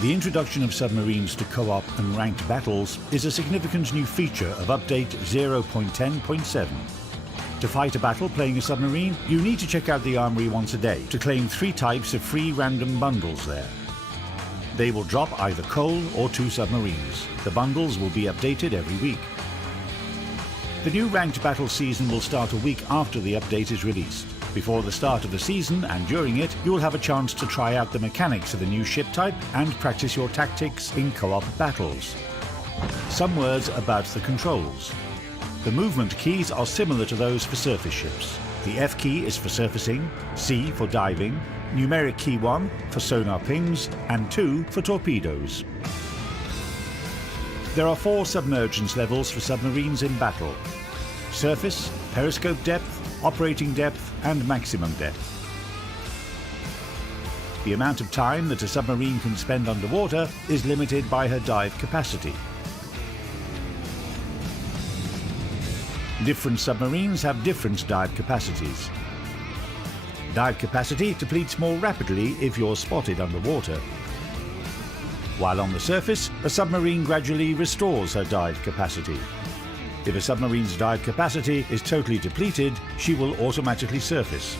The introduction of submarines to co-op and ranked battles is a significant new feature of Update 0.10.7. To fight a battle playing a submarine, you need to check out the armory once a day to claim 3 types of free random bundles there. They will drop either coal or 2 submarines. The bundles will be updated every week. The new ranked battle season will start a week after the update is released. Before the start of the season and during it, you will have a chance to try out the mechanics of the new ship type and practice your tactics in co-op battles. Some words about the controls. The movement keys are similar to those for surface ships. The F key is for surfacing, C for diving, numeric key 1 for sonar pings, and 2 for torpedoes. There are 4 submergence levels for submarines in battle: surface, periscope depth, operating depth, and maximum depth. The amount of time that a submarine can spend underwater is limited by her dive capacity. Different submarines have different dive capacities. Dive capacity depletes more rapidly if you're spotted underwater. While on the surface, a submarine gradually restores her dive capacity. If a submarine's dive capacity is totally depleted, she will automatically surface.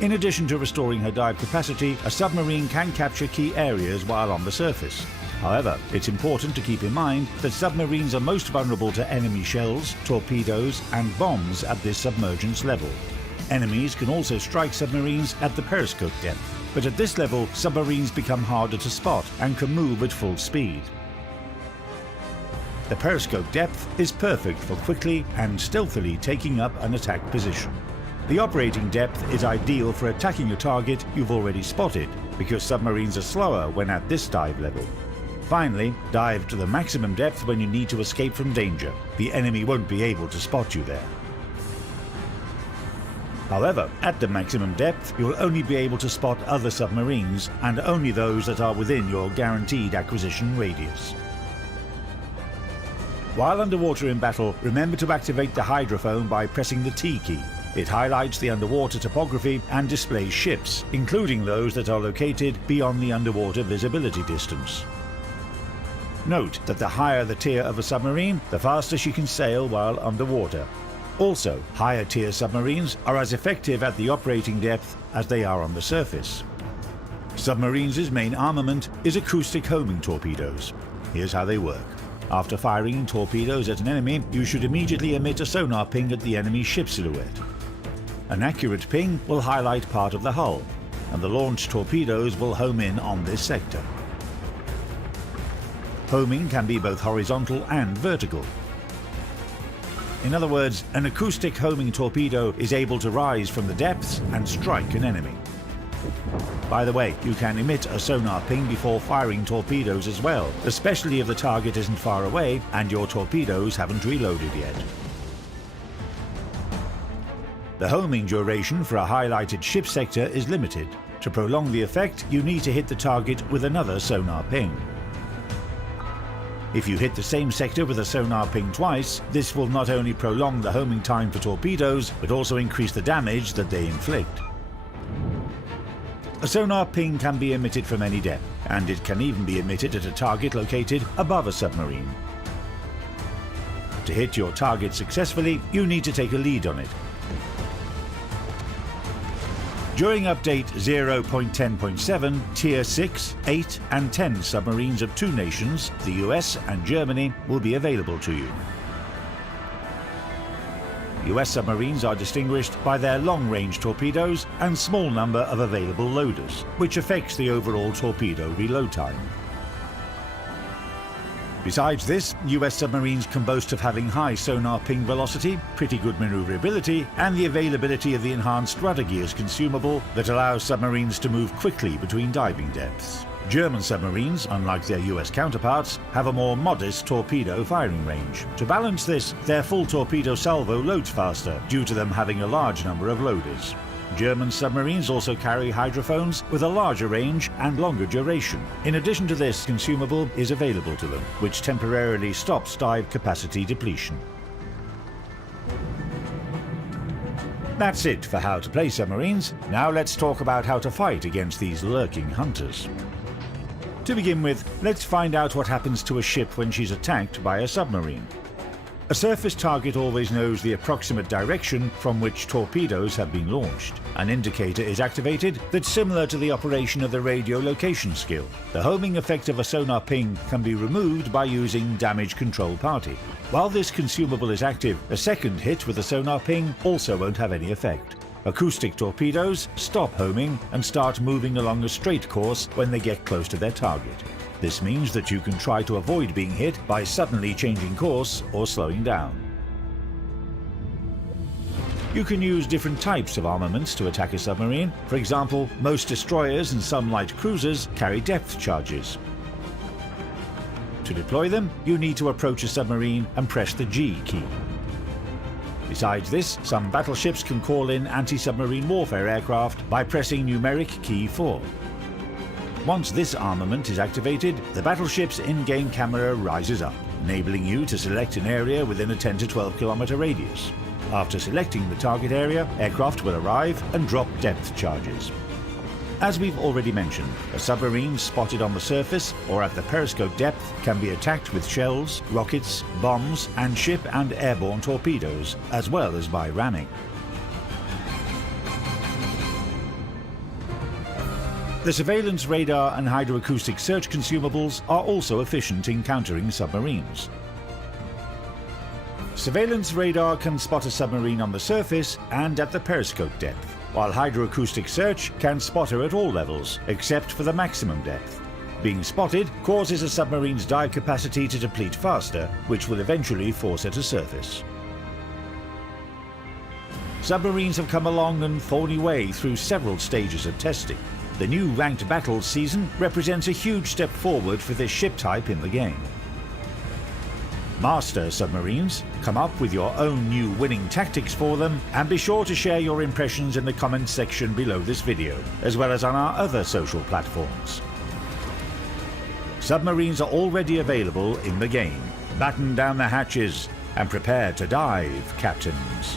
In addition to restoring her dive capacity, a submarine can capture key areas while on the surface. However, it's important to keep in mind that submarines are most vulnerable to enemy shells, torpedoes, and bombs at this submergence level. Enemies can also strike submarines at the periscope depth, but at this level, submarines become harder to spot and can move at full speed. The periscope depth is perfect for quickly and stealthily taking up an attack position. The operating depth is ideal for attacking a target you've already spotted, because submarines are slower when at this dive level. Finally, dive to the maximum depth when you need to escape from danger. The enemy won't be able to spot you there. However, at the maximum depth, you'll only be able to spot other submarines, and only those that are within your guaranteed acquisition radius. While underwater in battle, remember to activate the hydrophone by pressing the T key. It highlights the underwater topography and displays ships, including those that are located beyond the underwater visibility distance. Note that the higher the tier of a submarine, the faster she can sail while underwater. Also, higher tier submarines are as effective at the operating depth as they are on the surface. Submarines' main armament is acoustic homing torpedoes. Here's how they work. After firing torpedoes at an enemy, you should immediately emit a sonar ping at the enemy ship silhouette. An accurate ping will highlight part of the hull, and the launched torpedoes will home in on this sector. Homing can be both horizontal and vertical. In other words, an acoustic homing torpedo is able to rise from the depths and strike an enemy. By the way, you can emit a sonar ping before firing torpedoes as well, especially if the target isn't far away and your torpedoes haven't reloaded yet. The homing duration for a highlighted ship sector is limited. To prolong the effect, you need to hit the target with another sonar ping. If you hit the same sector with a sonar ping twice, this will not only prolong the homing time for torpedoes, but also increase the damage that they inflict. A sonar ping can be emitted from any depth, and it can even be emitted at a target located above a submarine. To hit your target successfully, you need to take a lead on it. During Update 0.10.7, Tier 6, 8 and 10 submarines of 2 nations, the US and Germany, will be available to you. US submarines are distinguished by their long-range torpedoes and small number of available loaders, which affects the overall torpedo reload time. Besides this, US submarines can boast of having high sonar ping velocity, pretty good maneuverability, and the availability of the enhanced rudder gears consumable that allows submarines to move quickly between diving depths. German submarines, unlike their US counterparts, have a more modest torpedo firing range. To balance this, their full torpedo salvo loads faster, due to them having a large number of loaders. German submarines also carry hydrophones with a larger range and longer duration. In addition to this, consumable is available to them, which temporarily stops dive capacity depletion. That's it for how to play submarines. Now let's talk about how to fight against these lurking hunters. To begin with, let's find out what happens to a ship when she's attacked by a submarine. A surface target always knows the approximate direction from which torpedoes have been launched. An indicator is activated that's similar to the operation of the radio location skill. The homing effect of a sonar ping can be removed by using Damage Control Party. While this consumable is active, a second hit with a sonar ping also won't have any effect. Acoustic torpedoes stop homing and start moving along a straight course when they get close to their target. This means that you can try to avoid being hit by suddenly changing course or slowing down. You can use different types of armaments to attack a submarine. For example, most destroyers and some light cruisers carry depth charges. To deploy them, you need to approach a submarine and press the G key. Besides this, some battleships can call in anti-submarine warfare aircraft by pressing numeric key 4. Once this armament is activated, the battleship's in-game camera rises up, enabling you to select an area within a 10 to 12 kilometer radius. After selecting the target area, aircraft will arrive and drop depth charges. As we've already mentioned, a submarine spotted on the surface or at the periscope depth can be attacked with shells, rockets, bombs, and ship and airborne torpedoes, as well as by ramming. The surveillance radar and hydroacoustic search consumables are also efficient in countering submarines. Surveillance radar can spot a submarine on the surface and at the periscope depth, while hydroacoustic search can spot her at all levels, except for the maximum depth. Being spotted causes a submarine's dive capacity to deplete faster, which will eventually force her to surface. Submarines have come a long and thorny way through several stages of testing. The new Ranked Battles season represents a huge step forward for this ship type in the game. Master submarines, come up with your own new winning tactics for them, and be sure to share your impressions in the comments section below this video, as well as on our other social platforms. Submarines are already available in the game. Batten down the hatches and prepare to dive, captains.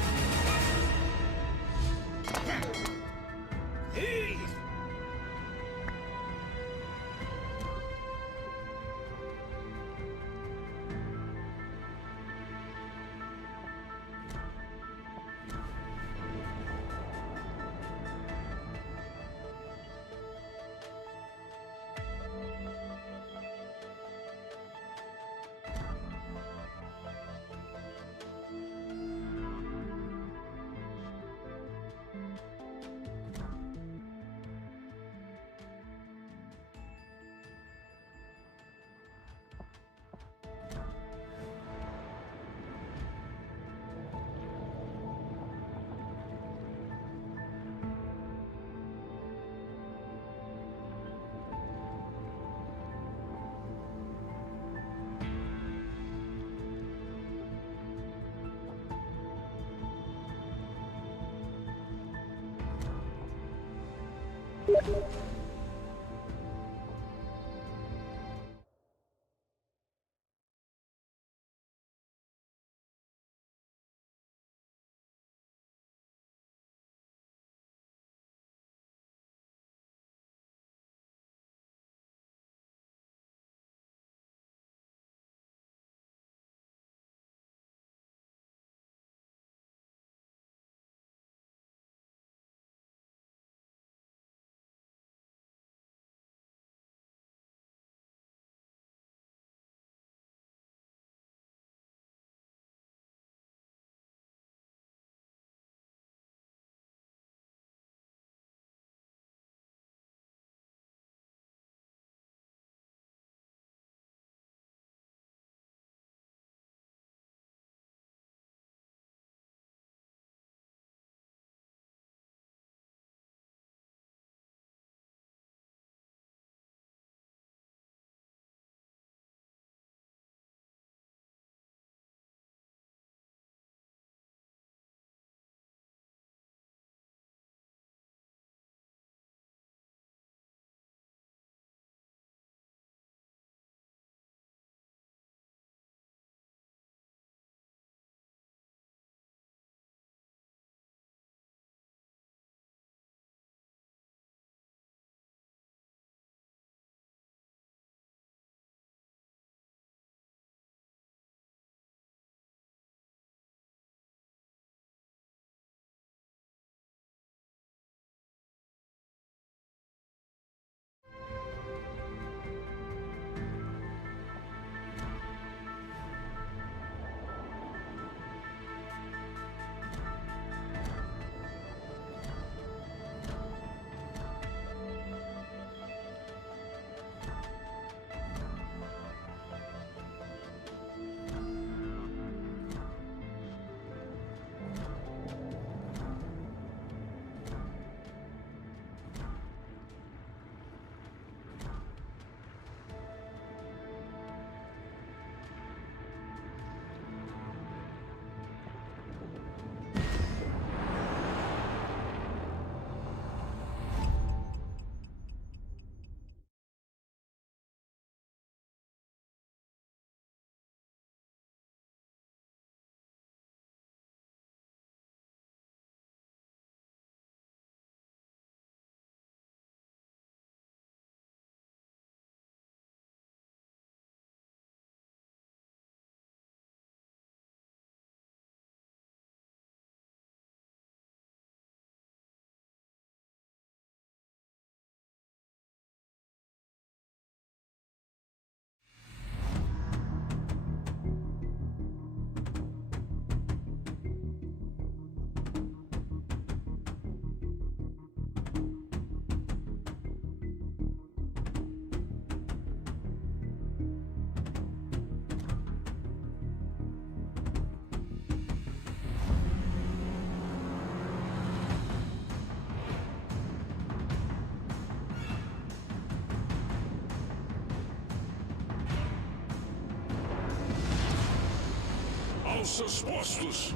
aos seus postos.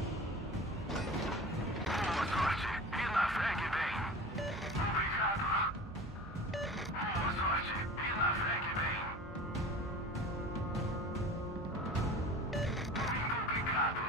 Boa sorte e navegue bem. Obrigado. Boa sorte e navegue bem. Muito obrigado.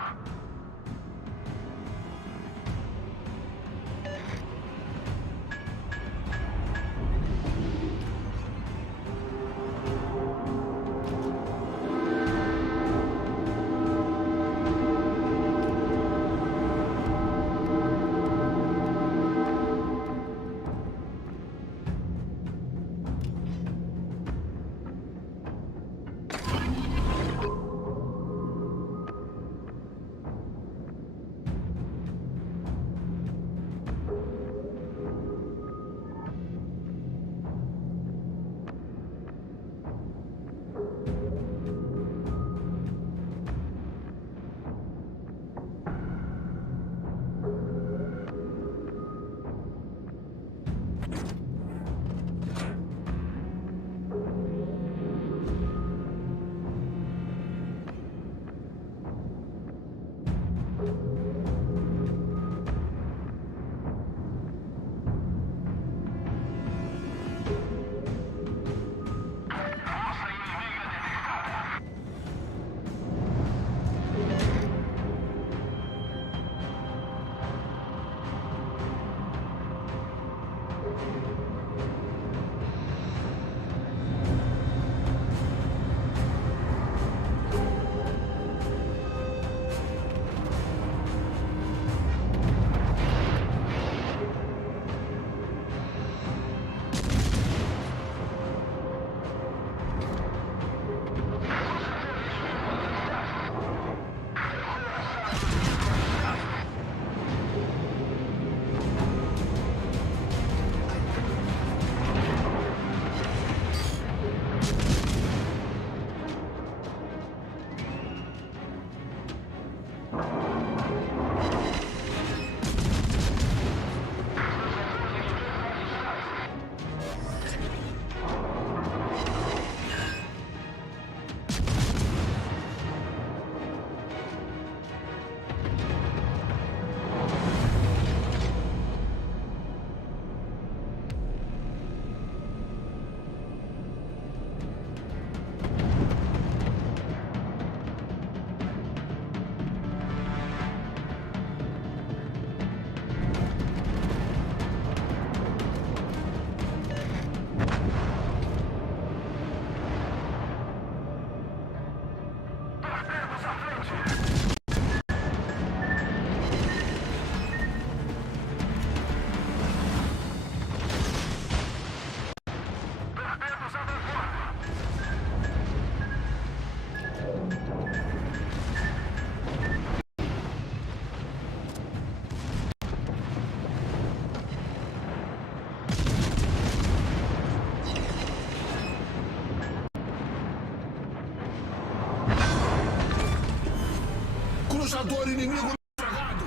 Cruzador inimigo naufragado!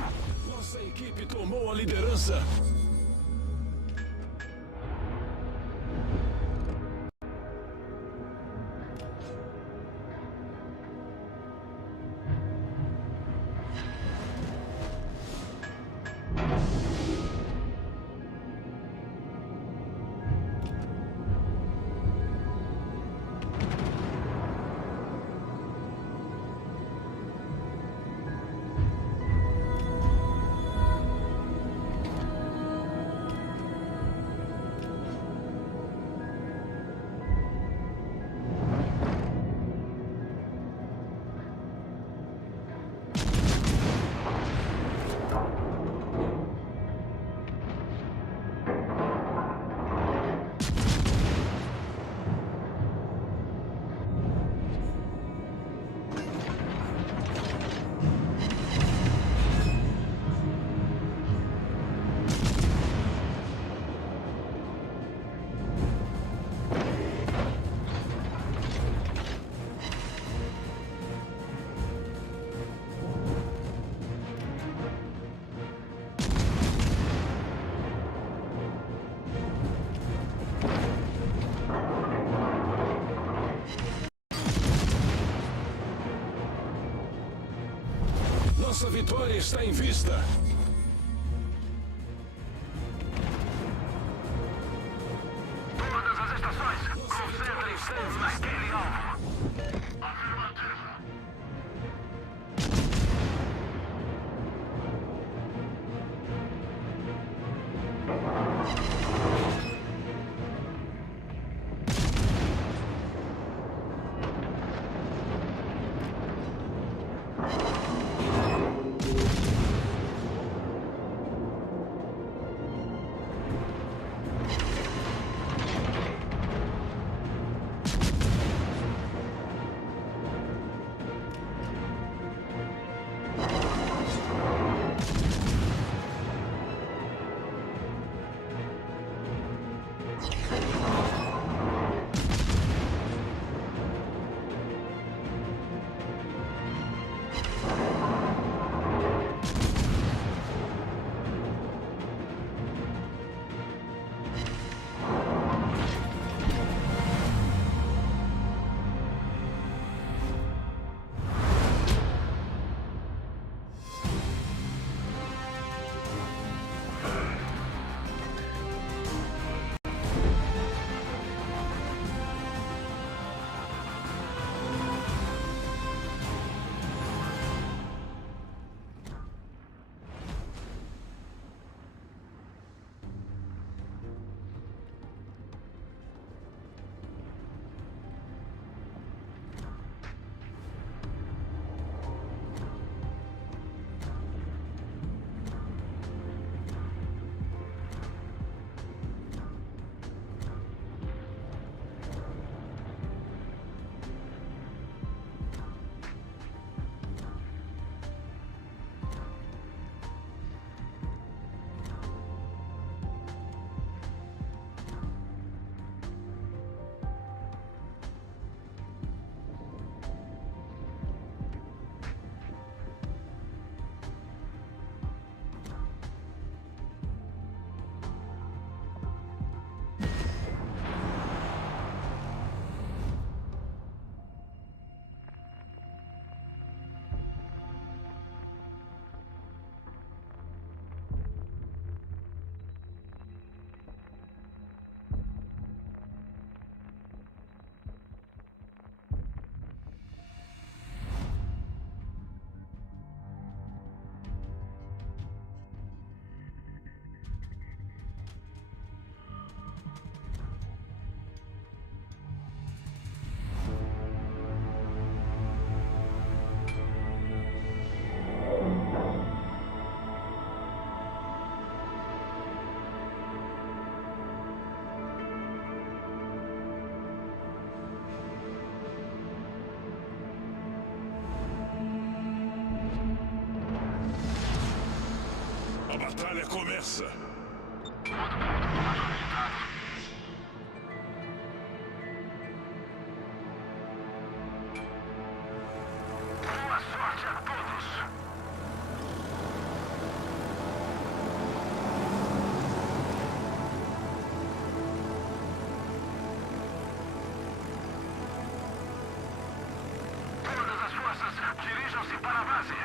Nossa equipe tomou a liderança. Nossa vitória está em vista. Todas as estações, concentrem-se naquele alvo. Afirmativo. A batalha começa. Boa sorte a todos. Todas as forças, dirijam-se para a base.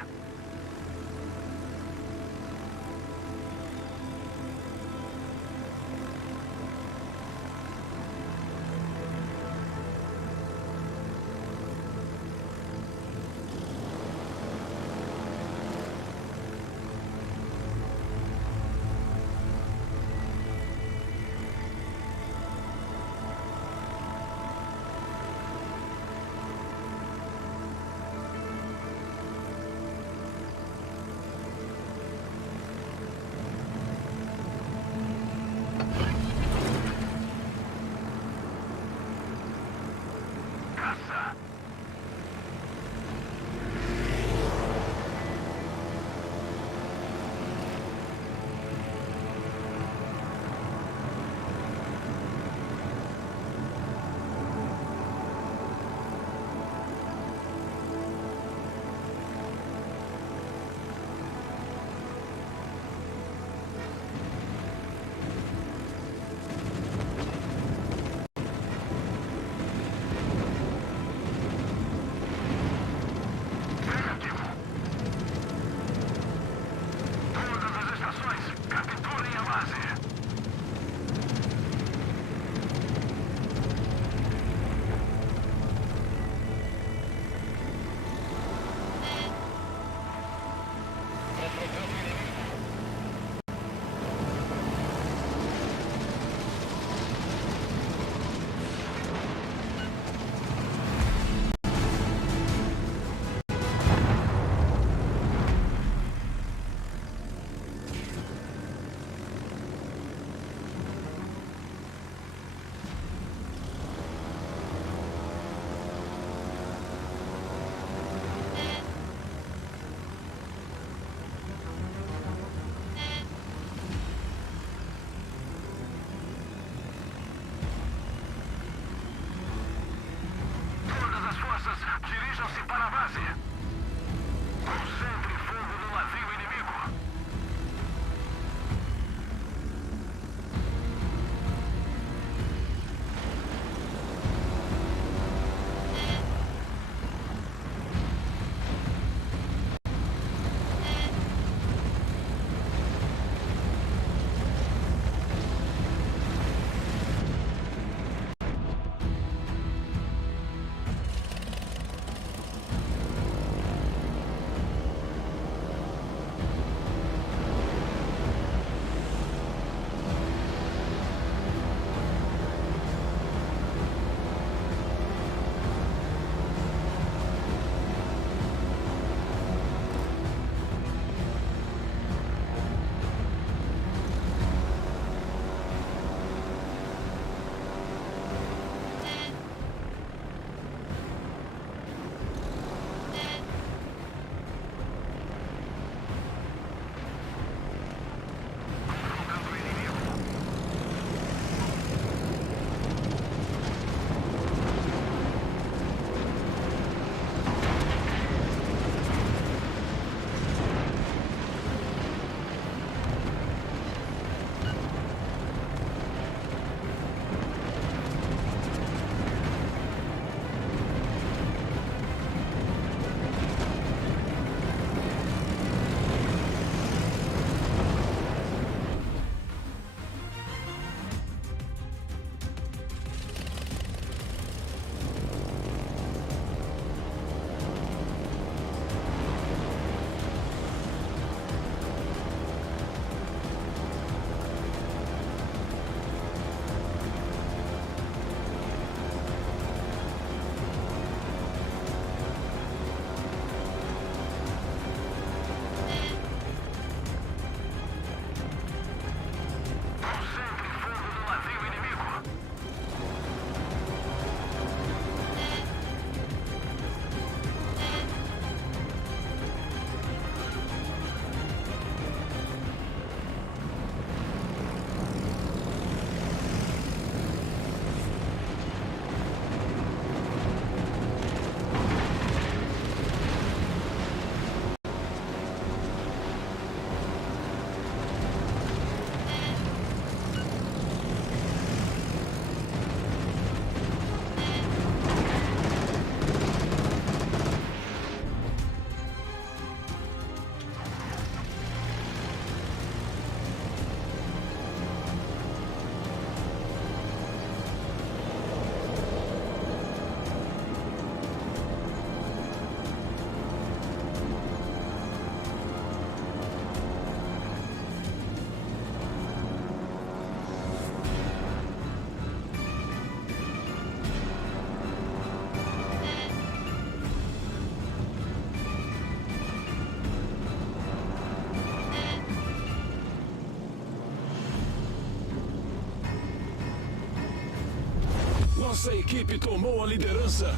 Nossa equipe tomou a liderança.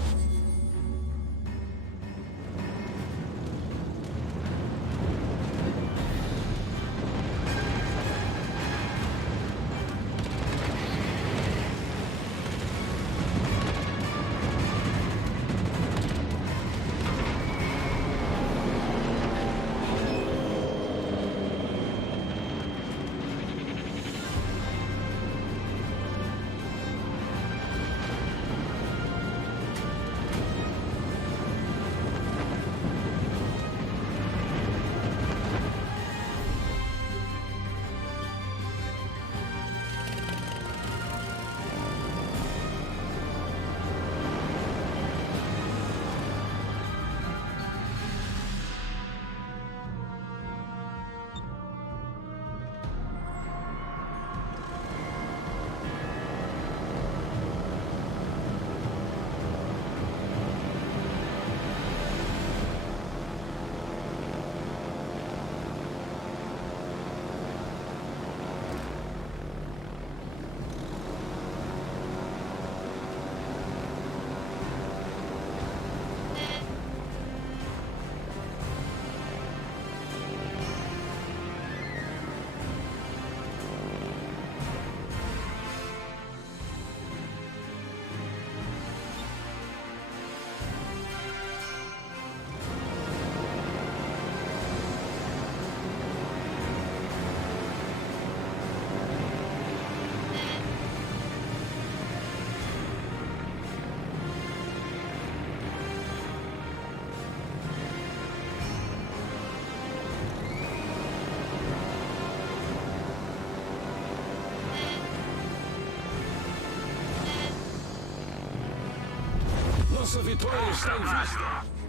Nossa vitória está em vista.